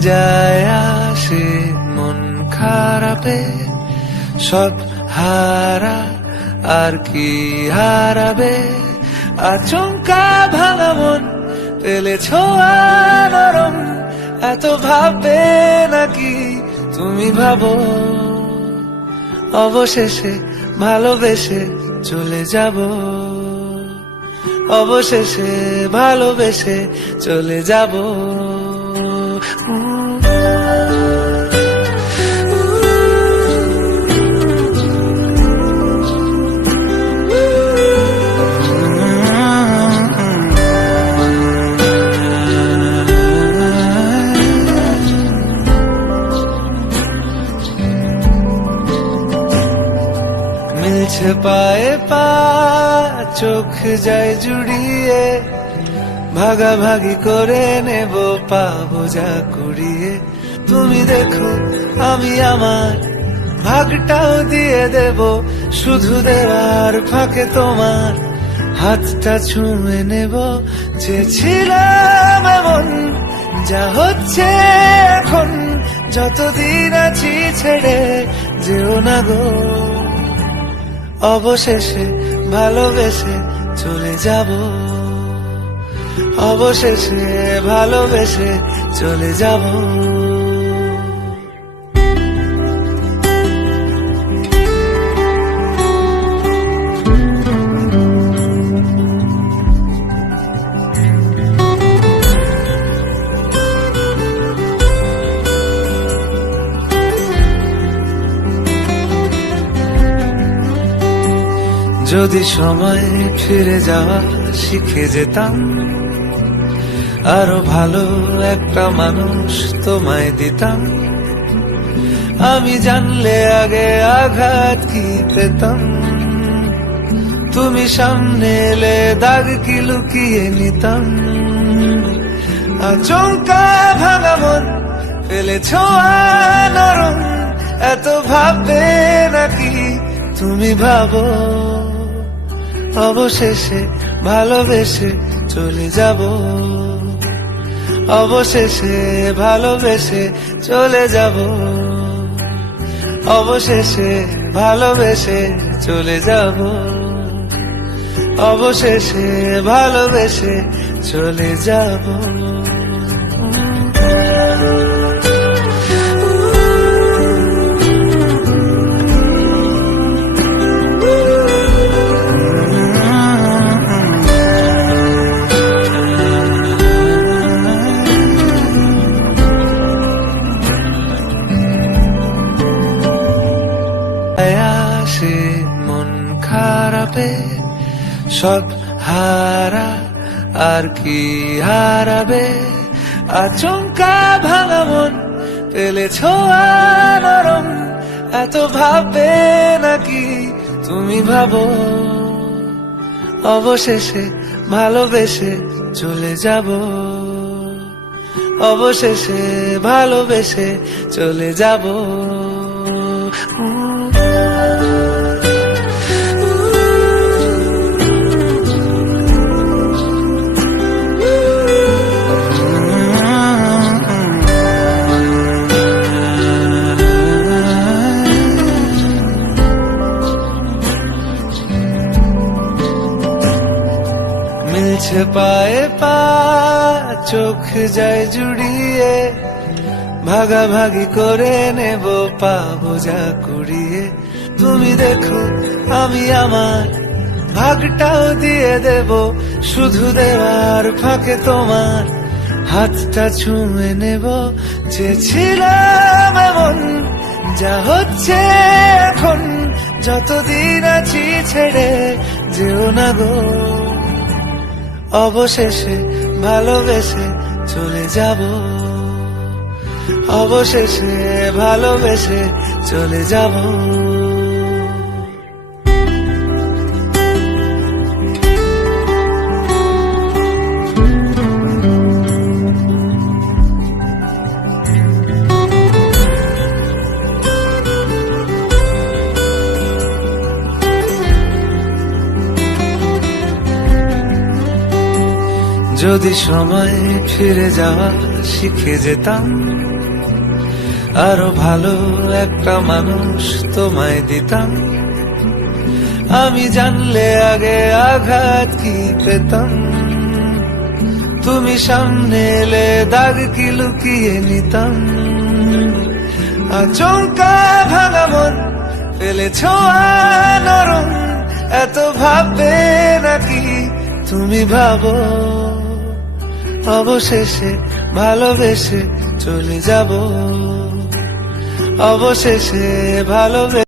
যায় আসে মন খারাপে, সব হারা আর কি হারাবে? আচমকা ভাঙা মন পেলে ছোঁয়া নরম, এত ভাববে নাকি তুমি ভাবো? অবশেষে ভালোবেসে চলে যাব। অবশেষে ভালোবেসে চলে যাব। পায়ে পা, চোখ যায় জুড়িয়ে ভাগাভাগি করে নেব পাবো যা কুড়িয়ে। তুমি দেখো, আমি আমার ভাগটাও দিয়ে দেব, শুধু দেওয়ার ফাঁকে তোমার হাতটা ছুঁয়ে নেব। চেয়েছিলাম এমন, যা হচ্ছে এখন, যতদিন আছি ছেড়ে যেও না গো। অবশেষে ভালোবেসে চলে যাব। অবশেষে ভালোবেসে চলে যাব। যদি সময় ফিরে যাওয়া শিখে যেতাম, আরও ভালো একটা মানুষ তোমায় দিতাম। আমি জানলে আগে আঘাত কি পেতাম? তুমি সামনে এলে দাগ কি লুকিয়ে নিতাম? আচমকা ভাঙা মন ফেলে ছোঁয়া নরম এত ভাববে নাকি তুমি ভাবো? অবশেষে ভালোবেসে চলে যাব। অবশেষে ভালোবেসে চলে যাব। অবশেষে ভালোবেসে চলে যাব। অবশেষে ভালোবেসে চলে যাব। সব হারা, আর কি হারাবে? আচমকা ভাঙা মন পেলে ছোঁয়া নরম। এত ভাববে নাকি তুমি ভাবো? অবশেষে ভালোবেসে চলে যাব। অবশেষে ভালোবেসে চলে যাব। মিলছে পায়ে পা, চোখ যায় জুড়িয়ে, ভাগাভাগি করে নেব, পাবো যা কুড়িয়ে। তুমি দেখো, আমি আমার ভাগটাও দিয়ে দেব, শুধু দেওয়ার ফাঁকে তোমার হাতটা ছুঁয়ে নেব। চেয়েছিলাম এমন, যা হচ্ছে এখন, যতদিন আছি ছেড়ে যেও না গো। অবশেষে ভালোবেসে চলে যাব। অবশেষে ভালোবেসে চলে যাব। যদি সময় ফিরে যাওয়া শিখে যেতাম, আরও ভালো একটা মানুষ তোমায় দিতাম। আমি জানলে আগে আঘাত কি পেতাম? তুমি সামনে এলে দাগ কি লুকিয়ে নিতাম? আচমকা ভাঙা মন ফেলেছ নরম, এত ভাববে নাকি তুমি ভাবো? অবশেষে ভালোবেসে চলে যাব। অবশেষে ভালোবেসে